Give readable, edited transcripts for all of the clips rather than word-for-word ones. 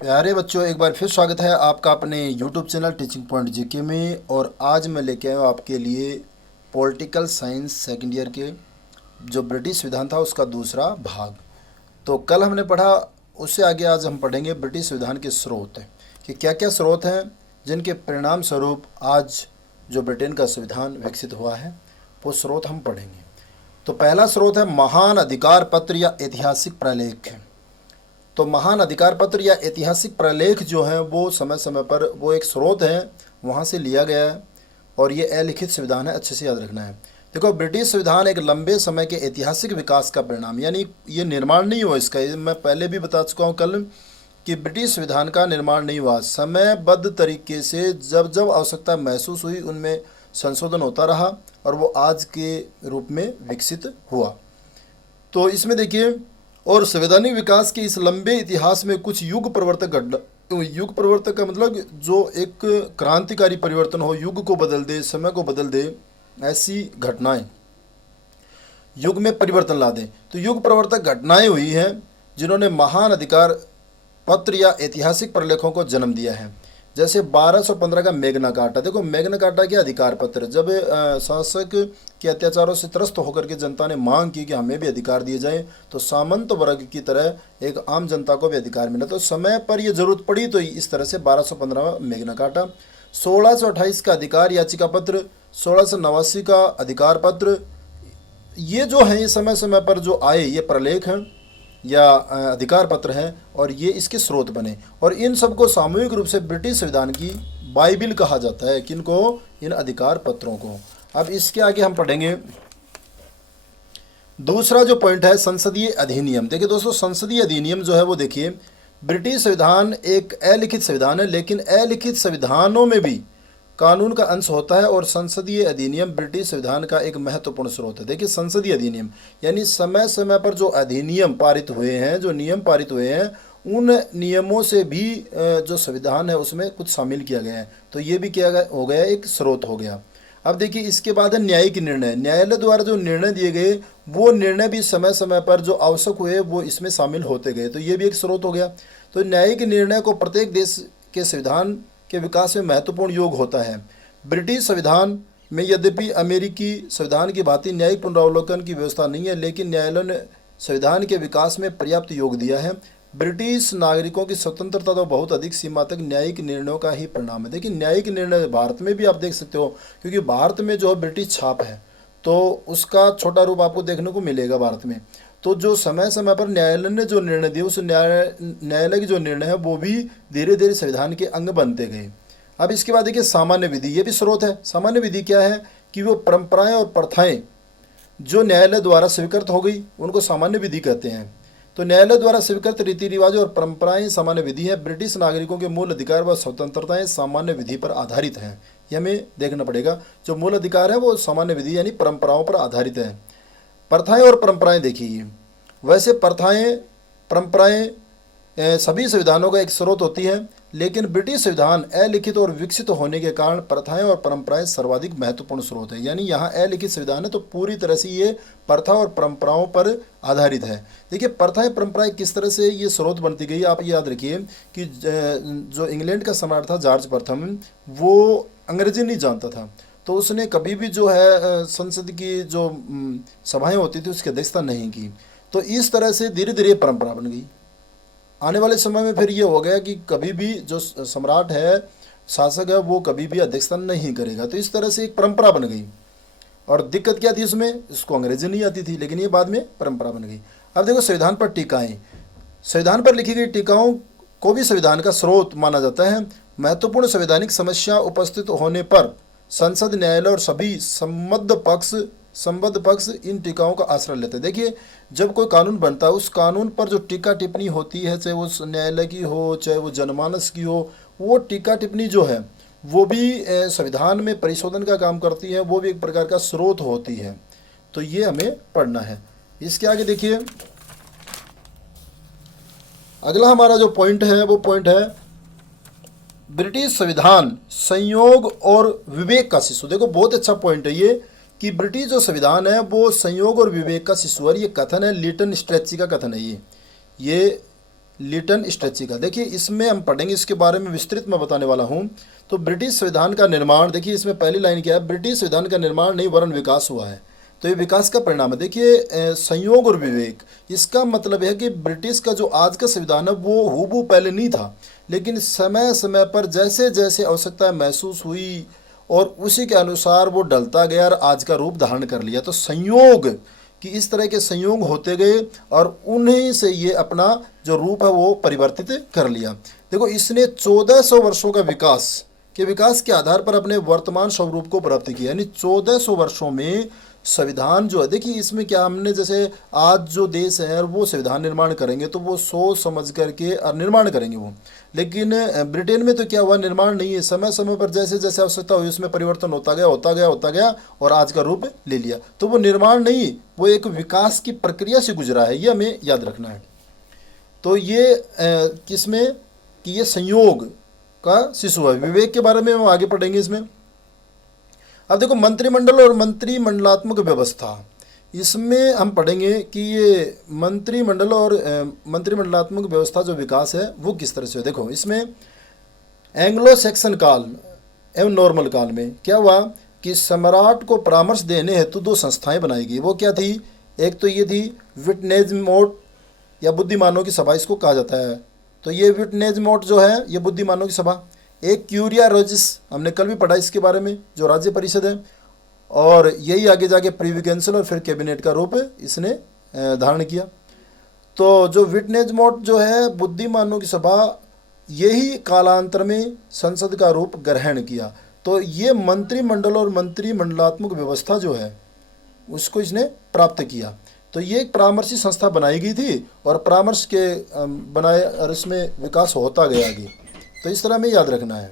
प्यारे बच्चों, एक बार फिर स्वागत है आपका अपने YouTube channel teaching point GK में। और आज मैं लेके आया हूँ आपके लिए पॉलिटिकल साइंस सेकंड ईयर के जो ब्रिटिश संविधान था उसका दूसरा भाग। तो कल हमने पढ़ा, उससे आगे आज हम पढ़ेंगे ब्रिटिश संविधान के स्रोत कि क्या क्या स्रोत हैं जिनके परिणाम स्वरूप आज जो ब्रिटेन का संविधान विकसित हुआ है वो स्रोत हम पढ़ेंगे। तो पहला स्रोत है महान अधिकार पत्र या ऐतिहासिक प्रलेख। तो महान अधिकार पत्र या ऐतिहासिक प्रलेख जो है वो समय समय पर वो एक स्रोत है, वहाँ से लिया गया है और ये अलिखित संविधान है, अच्छे से याद रखना है। देखो, ब्रिटिश संविधान एक लंबे समय के ऐतिहासिक विकास का परिणाम, यानी ये निर्माण नहीं हुआ इसका, ये मैं पहले भी बता चुका हूँ कल कि ब्रिटिश संविधान का निर्माण नहीं हुआ, समयबद्ध तरीके से जब जब आवश्यकता महसूस हुई उनमें संशोधन होता रहा और वो आज के रूप में विकसित हुआ। तो इसमें देखिए, और संवैधानिक विकास के इस लंबे इतिहास में कुछ युग प्रवर्तक घटना, युग प्रवर्तक का मतलब जो एक क्रांतिकारी परिवर्तन हो, युग को बदल दे, समय को बदल दे, ऐसी घटनाएं युग में परिवर्तन ला दें। तो युग प्रवर्तक घटनाएं हुई हैं जिन्होंने महान अधिकार पत्र या ऐतिहासिक प्रलेखों को जन्म दिया है। जैसे 1215 का मैग्ना कार्टा। देखो, मैग्ना कार्टा के अधिकार पत्र, जब शासक के अत्याचारों से त्रस्त होकर के जनता ने मांग की कि हमें भी अधिकार दिए जाएं, तो सामंत वर्ग की तरह एक आम जनता को भी अधिकार मिला। तो समय पर यह जरूरत पड़ी तो इस तरह से 1215 मैग्ना कार्टा। 1628 का अधिकार याचिका पत्र, 1689 का अधिकार पत्र, ये जो है ये समय समय पर जो आए ये प्रलेख हैं या अधिकार पत्र हैं और ये इसके स्रोत बने। और इन सबको सामूहिक रूप से ब्रिटिश संविधान की बाइबिल कहा जाता है। किनको? इन अधिकार पत्रों को। अब इसके आगे हम पढ़ेंगे दूसरा जो पॉइंट है, संसदीय अधिनियम। देखिए दोस्तों, संसदीय अधिनियम जो है वो देखिए, ब्रिटिश संविधान एक अलिखित संविधान है, लेकिन अलिखित संविधानों में भी कानून का अंश होता है और संसदीय अधिनियम ब्रिटिश संविधान का एक महत्वपूर्ण स्रोत है। देखिए, संसदीय अधिनियम यानी समय समय पर जो अधिनियम पारित हुए हैं, जो नियम पारित हुए हैं, उन नियमों से भी जो संविधान है उसमें कुछ शामिल किया गया है। तो ये भी क्या हो गया, एक स्रोत हो गया। अब देखिए, इसके बाद है न्यायिक निर्णय। न्यायालय द्वारा जो निर्णय दिए गए वो निर्णय भी समय समय पर जो आवश्यक हुए वो इसमें शामिल होते गए। तो ये भी एक स्रोत हो गया। तो न्यायिक निर्णय को प्रत्येक देश के संविधान के विकास में महत्वपूर्ण योग होता है। ब्रिटिश संविधान में यद्यपि अमेरिकी संविधान की भांति न्यायिक पुनरावलोकन की व्यवस्था नहीं है, लेकिन न्यायालय ने संविधान के विकास में पर्याप्त योग दिया है। ब्रिटिश नागरिकों की स्वतंत्रता तो बहुत अधिक सीमा तक न्यायिक निर्णयों का ही परिणाम है। देखिए, न्यायिक निर्णय भारत में भी आप देख सकते हो, क्योंकि भारत में जो ब्रिटिश छाप है तो उसका छोटा रूप आपको देखने को मिलेगा भारत में। तो जो समय समय पर न्यायालय ने जो निर्णय दिए, उस न्यायालय की जो निर्णय है वो भी धीरे धीरे संविधान के अंग बनते गए। अब इसके बाद देखिए, सामान्य विधि, ये भी स्रोत है। सामान्य विधि क्या है कि वो परंपराएं और प्रथाएं जो न्यायालय द्वारा स्वीकृत हो गई उनको सामान्य विधि कहते हैं। तो न्यायालय द्वारा स्वीकृत रीति रिवाज और परंपराएं सामान्य विधि है। ब्रिटिश नागरिकों के मूल अधिकार व स्वतंत्रताएं सामान्य विधि पर आधारित हैं। ये हमें देखना पड़ेगा। जो मूल अधिकार है वो सामान्य विधि यानी परंपराओं पर आधारित है। प्रथाएं और परंपराएं देखिए, वैसे प्रथाएं परंपराएं सभी संविधानों का एक स्रोत होती है, लेकिन ब्रिटिश संविधान अलिखित और विकसित होने के कारण प्रथाएं और परंपराएं सर्वाधिक महत्वपूर्ण स्रोत है। यानी यहाँ अलिखित संविधान है तो पूरी तरह से ये प्रथा और परंपराओं पर आधारित है। देखिए, प्रथाएं परंपराएं किस तरह से ये स्रोत बनती गई, आप याद रखिए कि जो इंग्लैंड का सम्राट था जॉर्ज प्रथम, वो अंग्रेजी नहीं जानता था, तो उसने कभी भी जो है संसद की जो सभाएं होती थी उसकी अध्यक्षता नहीं की। तो इस तरह से धीरे धीरे परंपरा बन गई। आने वाले समय में फिर ये हो गया कि कभी भी जो सम्राट है, शासक है, वो कभी भी अध्यक्षता नहीं करेगा। तो इस तरह से एक परंपरा बन गई। और दिक्कत क्या थी उसमें, इसको अंग्रेजी नहीं आती थी, लेकिन ये बाद में परंपरा बन गई। अब देखो, संविधान पर टीकाएं। संविधान पर लिखी गई टीकाओं को भी संविधान का स्रोत माना जाता है। महत्वपूर्ण संवैधानिक समस्या उपस्थित होने पर संसद, न्यायालय और सभी संबद्ध पक्ष इन टीकाओं का आश्रय लेते हैं। देखिए, जब कोई कानून बनता है उस कानून पर जो टीका टिप्पणी होती है, चाहे वो न्यायालय की हो चाहे वो जनमानस की हो, वो टीका टिप्पणी जो है वो भी संविधान में परिशोधन का काम करती है, वो भी एक प्रकार का स्रोत होती है। तो ये हमें पढ़ना है। इसके आगे देखिए, अगला हमारा जो पॉइंट है वो पॉइंट है ब्रिटिश संविधान संयोग और विवेक का शिशु। देखो, बहुत अच्छा पॉइंट है ये कि ब्रिटिश जो संविधान है वो संयोग और विवेक का शिशु है। ये कथन है, लिटन स्ट्रेची का कथन है ये लिटन स्ट्रेची का। देखिए इसमें हम पढ़ेंगे, इसके बारे में विस्तृत मैं बताने वाला हूँ। तो ब्रिटिश संविधान का निर्माण, देखिए इसमें पहली लाइन क्या है, ब्रिटिश संविधान का निर्माण नहीं वरन विकास हुआ है। तो ये विकास का परिणाम है। देखिए संयोग और विवेक, इसका मतलब है कि ब्रिटिश का जो आज का संविधान है वो हूबहू पहले नहीं था, लेकिन समय समय पर जैसे जैसे आवश्यकता महसूस हुई और उसी के अनुसार वो ढलता गया और आज का रूप धारण कर लिया। तो संयोग कि इस तरह के संयोग होते गए और उन्हीं से ये अपना जो रूप है वो परिवर्तित कर लिया। देखो इसने 1400 वर्षों का विकास के आधार पर अपने वर्तमान स्वरूप को प्राप्त किया। यानी 1400 वर्षों में संविधान जो है, देखिए इसमें क्या, हमने जैसे आज जो देश है वो संविधान निर्माण करेंगे तो वो सोच समझ करके निर्माण करेंगे वो, लेकिन ब्रिटेन में तो क्या हुआ, निर्माण नहीं है, समय समय पर जैसे जैसे आवश्यकता हुई उसमें परिवर्तन होता गया और आज का रूप ले लिया। तो वो निर्माण नहीं, वो एक विकास की प्रक्रिया से गुजरा है, ये हमें याद रखना है। तो ये किसमें कि ये संयोग का शिशु है। विवेक के बारे में हम आगे पढ़ेंगे इसमें। अब देखो मंत्रिमंडल और मंत्रिमंडलात्मक व्यवस्था, इसमें हम पढ़ेंगे कि ये मंत्रिमंडल और मंत्रिमंडलात्मक व्यवस्था जो विकास है वो किस तरह से है। देखो इसमें एंग्लो सैक्सन काल एवं नॉर्मल काल में क्या हुआ कि सम्राट को परामर्श देने हेतु दो संस्थाएं बनाई गई। वो क्या थी, एक तो ये थी विटनेजमोट या बुद्धिमानों की सभा इसको कहा जाता है। तो ये विटनेजमोट जो है ये बुद्धिमानों की सभा। एक क्यूरिया रोजिस, हमने कल भी पढ़ा इसके बारे में, जो राज्य परिषद है, और यही आगे जाके प्रीवी काउंसिल और फिर कैबिनेट का रूप इसने धारण किया। तो जो विटनेजमोट जो है बुद्धिमानों की सभा, यही कालांतर में संसद का रूप ग्रहण किया। तो ये मंत्रिमंडल और मंत्रिमंडलात्मक व्यवस्था जो है उसको इसने प्राप्त किया। तो ये एक परामर्शी संस्था बनाई गई थी और परामर्श के बनाए और इसमें विकास होता गया आगे। तो इस तरह हमें याद रखना है।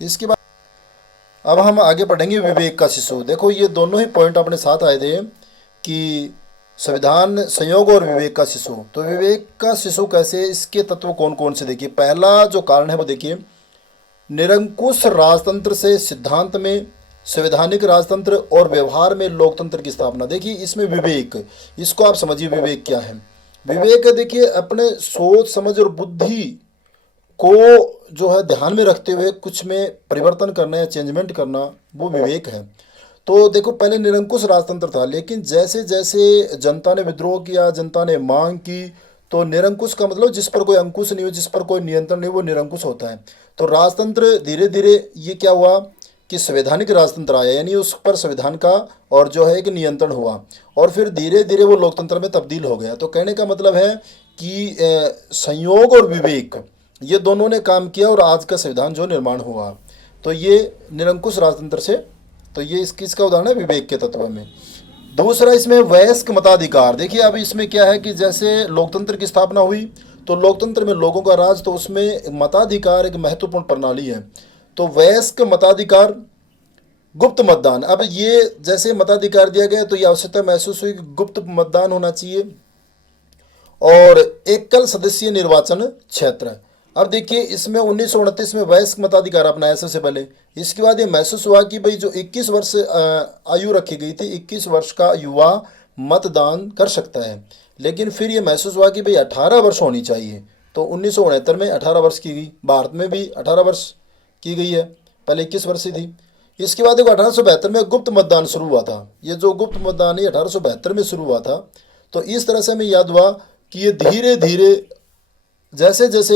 इसके बाद अब हम आगे पढ़ेंगे विवेक का शिशु। देखो ये दोनों ही पॉइंट अपने साथ आए थे कि संविधान, संयोग और विवेक का शिशु। तो विवेक का शिशु कैसे, इसके तत्व कौन कौन से, देखिए पहला जो कारण है वो देखिए, निरंकुश राजतंत्र से सिद्धांत में संवैधानिक राजतंत्र और व्यवहार में लोकतंत्र की स्थापना। देखिए इसमें विवेक, इसको आप समझिए विवेक क्या है। विवेक देखिए अपने सोच समझ और बुद्धि को जो है ध्यान में रखते हुए कुछ में परिवर्तन करना या चेंजमेंट करना, वो विवेक है। तो देखो पहले निरंकुश राजतंत्र था, लेकिन जैसे जैसे जनता ने विद्रोह किया, जनता ने मांग की, तो निरंकुश का मतलब जिस पर कोई अंकुश नहीं हो, जिस पर कोई नियंत्रण नहीं, वो निरंकुश होता है। तो राजतंत्र धीरे धीरे ये क्या हुआ कि संवैधानिक राजतंत्र आया, यानी उस पर संविधान का और जो है एक नियंत्रण हुआ, और फिर धीरे धीरे वो लोकतंत्र में तब्दील हो गया। तो कहने का मतलब है कि संयोग और विवेक ये दोनों ने काम किया और आज का संविधान जो निर्माण हुआ, तो ये निरंकुश राजतंत्र से, तो ये इसका उदाहरण है विवेक के तत्व में। दूसरा इसमें वयस्क मताधिकार। देखिए अब इसमें क्या है कि जैसे लोकतंत्र की स्थापना हुई तो लोकतंत्र में लोगों का राज, तो उसमें मताधिकार एक महत्वपूर्ण प्रणाली है। तो वयस्क मताधिकार, गुप्त मतदान। अब ये जैसे मताधिकार दिया गया तो ये आवश्यकता महसूस हुई कि गुप्त मतदान होना चाहिए, और एकल सदस्यीय निर्वाचन क्षेत्र। अब देखिए इसमें 1929 में वयस्क मताधिकार अपनाया सबसे पहले। इसके बाद ये महसूस हुआ कि भाई जो 21 वर्ष आयु रखी गई थी, 21 वर्ष का युवा मतदान कर सकता है, लेकिन फिर ये महसूस हुआ कि भाई 18 वर्ष होनी चाहिए। तो 1969 में 18 वर्ष की गई, भारत में भी 18 वर्ष की गई है, पहले 21 वर्ष ही थी। इसके बाद देखो 1872 में गुप्त मतदान शुरू हुआ था। ये जो गुप्त मतदान है 1872 में शुरू हुआ था। तो इस तरह से हमें याद हुआ कि ये धीरे धीरे जैसे जैसे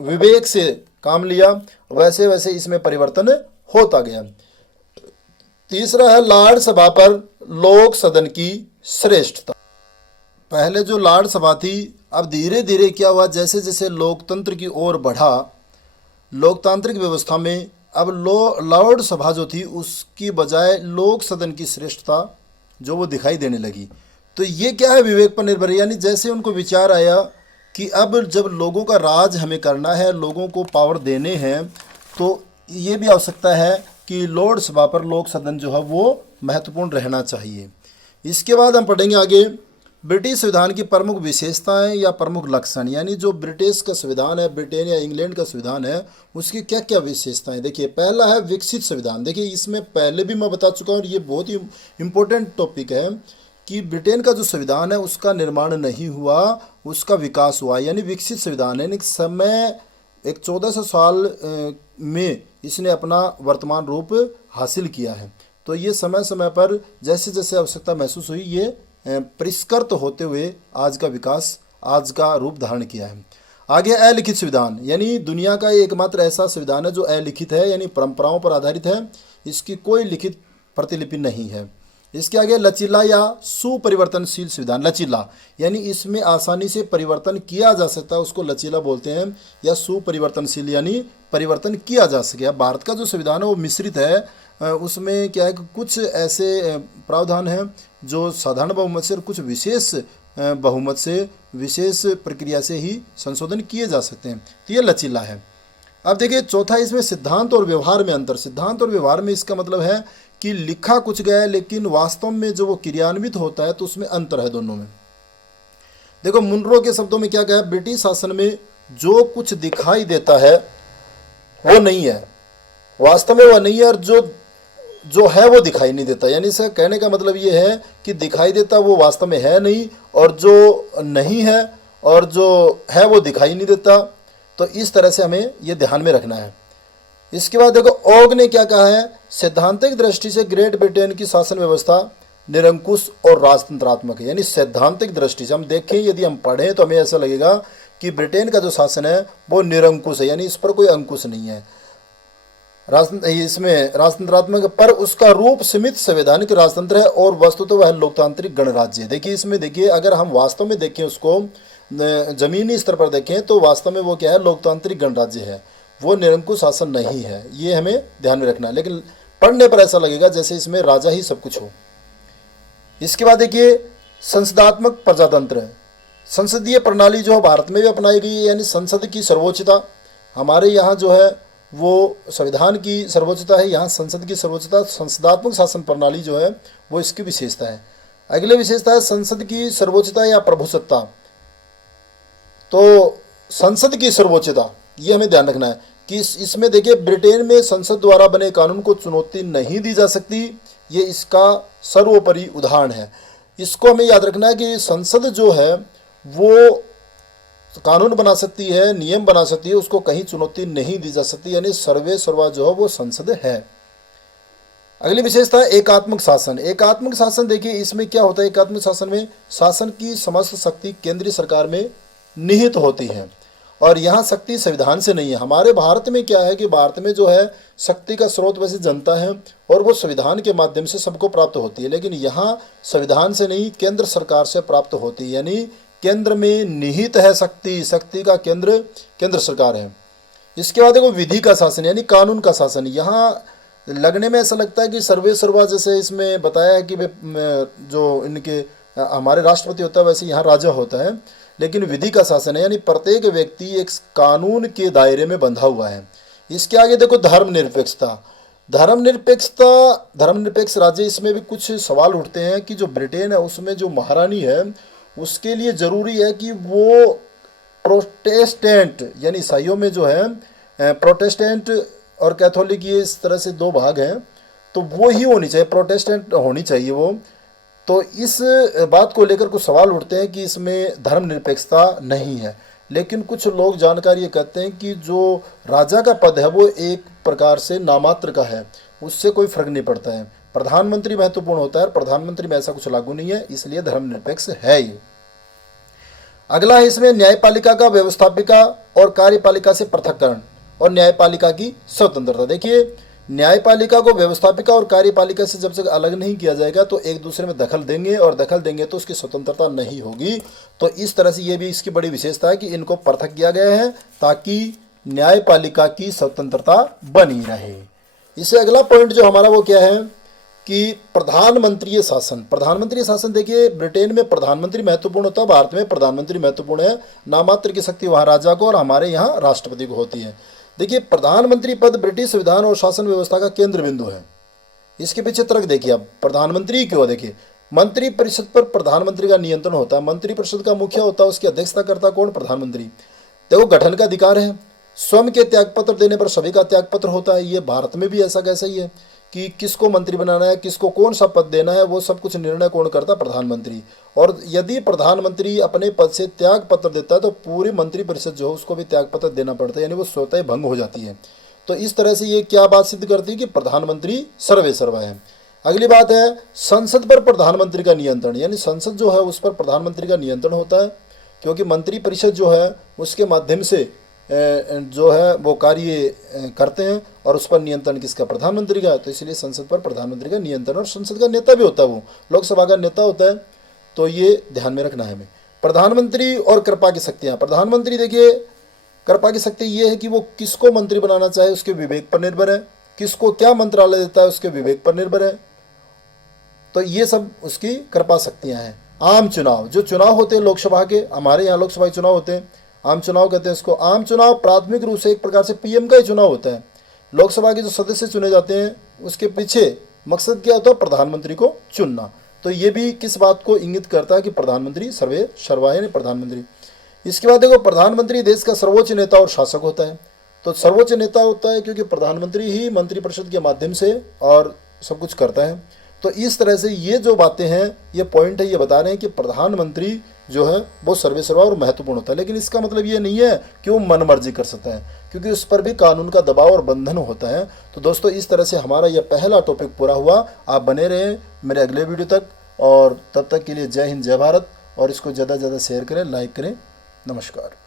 विवेक से काम लिया वैसे वैसे इसमें परिवर्तन होता गया। तीसरा है लार्ड सभा पर लोक सदन की श्रेष्ठता। पहले जो लार्ड सभा थी, अब धीरे धीरे क्या हुआ, जैसे जैसे लोकतंत्र की ओर बढ़ा, लोकतांत्रिक व्यवस्था में अब लॉर्ड सभा जो थी उसकी बजाय लोक सदन की श्रेष्ठता जो वो दिखाई देने लगी। तो ये क्या है, विवेक पर निर्भर है। यानी जैसे उनको विचार आया कि अब जब लोगों का राज हमें करना है, लोगों को पावर देने हैं, तो ये भी आवश्यकता है कि लॉर्ड सभा पर लोक सदन जो है वो महत्वपूर्ण रहना चाहिए। इसके बाद हम पढ़ेंगे आगे ब्रिटिश संविधान की प्रमुख विशेषताएं या प्रमुख लक्षण। यानी जो ब्रिटिश का संविधान है, ब्रिटेन या इंग्लैंड का संविधान है, उसकी क्या क्या विशेषताएं। देखिए पहला है विकसित संविधान। देखिए इसमें पहले भी मैं बता चुका हूँ और ये बहुत ही इम्पोर्टेंट टॉपिक है कि ब्रिटेन का जो संविधान है उसका निर्माण नहीं हुआ, उसका विकास हुआ, यानी विकसित संविधान है। यानी समय एक 1400 साल में इसने अपना वर्तमान रूप हासिल किया है। तो ये समय समय पर जैसे जैसे आवश्यकता महसूस हुई, ये परिष्कृत होते हुए आज का विकास, आज का रूप धारण किया है। आगे अलिखित संविधान, यानी दुनिया का एकमात्र ऐसा संविधान है जो अलिखित है, यानी परंपराओं पर आधारित है, इसकी कोई लिखित प्रतिलिपि नहीं है। इसके आगे लचीला या सुपरिवर्तनशील संविधान। लचीला यानी इसमें आसानी से परिवर्तन किया जा सकता है, उसको लचीला बोलते हैं, या सुपरिवर्तनशील यानी परिवर्तन किया जा सके। भारत का जो संविधान है वो मिश्रित है, उसमें क्या है कि कुछ ऐसे प्रावधान हैं जो साधारण बहुमत से और कुछ विशेष बहुमत से, विशेष प्रक्रिया से ही संशोधन किए जा सकते हैं। तो ये लचीला है। अब देखिए चौथा, इसमें सिद्धांत और व्यवहार में अंतर। सिद्धांत और व्यवहार में इसका मतलब है कि लिखा कुछ गया है लेकिन वास्तव में जो वो क्रियान्वित होता है तो उसमें अंतर है दोनों में। देखो मुनरो के शब्दों में क्या कहा है, ब्रिटिश शासन में जो कुछ दिखाई देता है वो नहीं है, वास्तव में वो नहीं है, और जो है वो दिखाई नहीं देता। यानी इसका कहने का मतलब ये है कि दिखाई देता वो वास्तव में है नहीं, और जो नहीं है और जो है वो दिखाई नहीं देता। तो इस तरह से हमें ये ध्यान में रखना है। इसके बाद देखो ओग ने क्या कहा है, सैद्धांतिक दृष्टि से ग्रेट ब्रिटेन की शासन व्यवस्था निरंकुश और राजतंत्रात्मक है। यानी सैद्धांतिक दृष्टि से हम देखें, यदि हम पढ़ें तो हमें ऐसा लगेगा कि ब्रिटेन का जो शासन है वो निरंकुश है, यानी इस पर कोई अंकुश नहीं है। इसमें राजतंत्रात्मक, पर उसका रूप सीमित संवैधानिक राजतंत्र है और वस्तुतः वह लोकतांत्रिक गणराज्य है। देखिए इसमें देखिए, अगर हम वास्तव में देखें, उसको जमीनी स्तर पर देखें तो वास्तव में वो क्या है, लोकतांत्रिक गणराज्य है, वो निरंकुश शासन नहीं है। ये हमें ध्यान में रखना है। लेकिन पढ़ने पर ऐसा लगेगा जैसे इसमें राजा ही सब कुछ हो। इसके बाद देखिए संसदात्मक प्रजातंत्र, संसदीय प्रणाली जो भारत में भी अपनाई गई है, यानी संसद की सर्वोच्चता। हमारे यहाँ जो है वो संविधान की सर्वोच्चता है, यहाँ संसद की सर्वोच्चता। संसदात्मक शासन प्रणाली जो है वो इसकी विशेषता है। अगली विशेषता है संसद की सर्वोच्चता या प्रभुसत्ता। तो संसद की सर्वोच्चता, ये हमें ध्यान रखना है कि इसमें देखिए ब्रिटेन में संसद द्वारा बने कानून को चुनौती नहीं दी जा सकती, ये इसका सर्वोपरि उदाहरण है। इसको हमें याद रखना है कि संसद जो है वो कानून बना सकती है, नियम बना सकती है, उसको कहीं चुनौती नहीं दी जा सकती, यानी सर्वे सर्वा जो है वो संसद है। अगली विशेषता है एकात्मक शासन। एकात्मक शासन देखिए इसमें क्या होता है, एकात्मक शासन में शासन की समस्त शक्ति केंद्रीय सरकार में निहित होती है, और यहाँ शक्ति संविधान से नहीं है। हमारे भारत में क्या है कि भारत में जो है शक्ति का स्रोत वैसे जनता है और वो संविधान के माध्यम से सबको प्राप्त होती है, लेकिन यहाँ संविधान से नहीं, केंद्र सरकार से प्राप्त होती है। यानी केंद्र में निहित है शक्ति, शक्ति का केंद्र सरकार है। इसके बाद देखो विधि का शासन यानी कानून का शासन। यहाँ लगने में ऐसा लगता है कि सर्वे सर्वा, जैसे इसमें बताया है कि जो इनके हमारे राष्ट्रपति होता है वैसे यहाँ राजा होता है, लेकिन विधि का शासन है, यानी प्रत्येक व्यक्ति एक कानून के दायरे में बंधा हुआ है। इसके आगे देखो धर्मनिरपेक्षता। धर्मनिरपेक्ष राज्य, इसमें भी कुछ सवाल उठते हैं कि जो ब्रिटेन है उसमें जो महारानी है उसके लिए ज़रूरी है कि वो प्रोटेस्टेंट, यानी ईसाइयों में जो है प्रोटेस्टेंट और कैथोलिक, ये इस तरह से दो भाग हैं, तो वो ही होनी चाहिए, प्रोटेस्टेंट होनी चाहिए वो। तो इस बात को लेकर कुछ सवाल उठते हैं कि इसमें धर्मनिरपेक्षता नहीं है, लेकिन कुछ लोग जानकार ये कहते हैं कि जो राजा का पद है वो एक प्रकार से नामात्र का है, उससे कोई फर्क नहीं पड़ता है। प्रधानमंत्री महत्वपूर्ण होता है, प्रधानमंत्री में ऐसा कुछ लागू नहीं है, इसलिए धर्मनिरपेक्ष है ये। अगला है इसमें न्यायपालिका का व्यवस्थापिका और कार्यपालिका से पृथक्करण और न्यायपालिका की स्वतंत्रता। देखिए न्यायपालिका को व्यवस्थापिका और कार्यपालिका से जब तक अलग नहीं किया जाएगा तो एक दूसरे में दखल देंगे, और दखल देंगे तो उसकी स्वतंत्रता नहीं होगी। तो इस तरह से ये भी इसकी बड़ी विशेषता है कि इनको पृथक किया गया है ताकि न्यायपालिका की स्वतंत्रता बनी रहे। इससे अगला पॉइंट जो हमारा वो क्या है कि प्रधानमंत्री शासन। प्रधानमंत्री शासन देखिए ब्रिटेन में प्रधानमंत्री महत्वपूर्ण होता है, भारत में प्रधानमंत्री महत्वपूर्ण है। नामात्र की शक्ति वहाँ राजा को और हमारे यहाँ राष्ट्रपति को होती है। देखिए प्रधानमंत्री पद ब्रिटिश संविधान और शासन व्यवस्था का केंद्र बिंदु है। इसके पीछे तर्क देखिए अब प्रधानमंत्री क्यों। देखिए मंत्री परिषद पर प्रधानमंत्री का नियंत्रण होता है, मंत्री परिषद का मुखिया होता है, उसकी अध्यक्षता करता कौन, प्रधानमंत्री। देखो गठन का अधिकार है, स्वयं के त्यागपत्र देने पर सभी का त्यागपत्र होता है। ये भारत में भी ऐसा कैसा ही है कि किसको मंत्री बनाना है, किसको कौन सा पद देना है, वो सब कुछ निर्णय कौन करता है? प्रधानमंत्री। और यदि प्रधानमंत्री अपने पद से त्याग पत्र देता है तो पूरी मंत्रिपरिषद जो है उसको भी त्याग पत्र देना पड़ता है, यानी वो स्वतः भंग हो जाती है। तो इस तरह से ये क्या बात सिद्ध करती है कि प्रधानमंत्री सर्वे सर्वा है। अगली बात है संसद पर प्रधानमंत्री का नियंत्रण, यानी संसद जो है उस पर प्रधानमंत्री का नियंत्रण होता है, क्योंकि मंत्रिपरिषद जो है उसके माध्यम से जो है वो कार्य करते हैं और उस पर नियंत्रण किसका? प्रधानमंत्री का। तो इसलिए संसद पर प्रधानमंत्री का नियंत्रण, और संसद का नेता भी होता है, वो लोकसभा का नेता होता है। तो ये ध्यान में रखना है हमें। प्रधानमंत्री और कृपा की शक्तियाँ। प्रधानमंत्री देखिए कृपा की शक्ति ये है कि वो किसको मंत्री बनाना चाहे उसके विवेक पर निर्भर है, किसको क्या मंत्रालय देता है उसके विवेक पर निर्भर है। तो ये सब उसकी कृपा शक्तियाँ हैं। आम चुनाव, जो चुनाव होते हैं लोकसभा के, हमारे यहाँ लोकसभा चुनाव होते हैं, आम चुनाव कहते हैं इसको। आम चुनाव प्राथमिक रूप से एक प्रकार से पीएम का ही चुनाव होता है। लोकसभा के जो सदस्य चुने जाते हैं उसके पीछे मकसद क्या होता है? प्रधानमंत्री को चुनना। तो ये भी किस बात को इंगित करता है कि प्रधानमंत्री सर्वे सर्वा है, प्रधानमंत्री। इसके बाद देखो प्रधानमंत्री देश का सर्वोच्च नेता और शासक होता है। तो सर्वोच्च नेता होता है क्योंकि प्रधानमंत्री ही मंत्रिपरिषद के माध्यम से और सब कुछ करता है। तो इस तरह से ये जो बातें हैं, ये पॉइंट है, ये बता रहे हैं कि प्रधानमंत्री जो है वो सर्वेसर्वा और महत्वपूर्ण होता है। लेकिन इसका मतलब ये नहीं है कि वो मनमर्जी कर सकता है, क्योंकि उस पर भी कानून का दबाव और बंधन होता है। तो दोस्तों इस तरह से हमारा यह पहला टॉपिक पूरा हुआ। आप बने रहें मेरे अगले वीडियो तक, और तब तक के लिए जय हिंद जय भारत। और इसको ज़्यादा से ज़्यादा शेयर करें, लाइक करें। नमस्कार।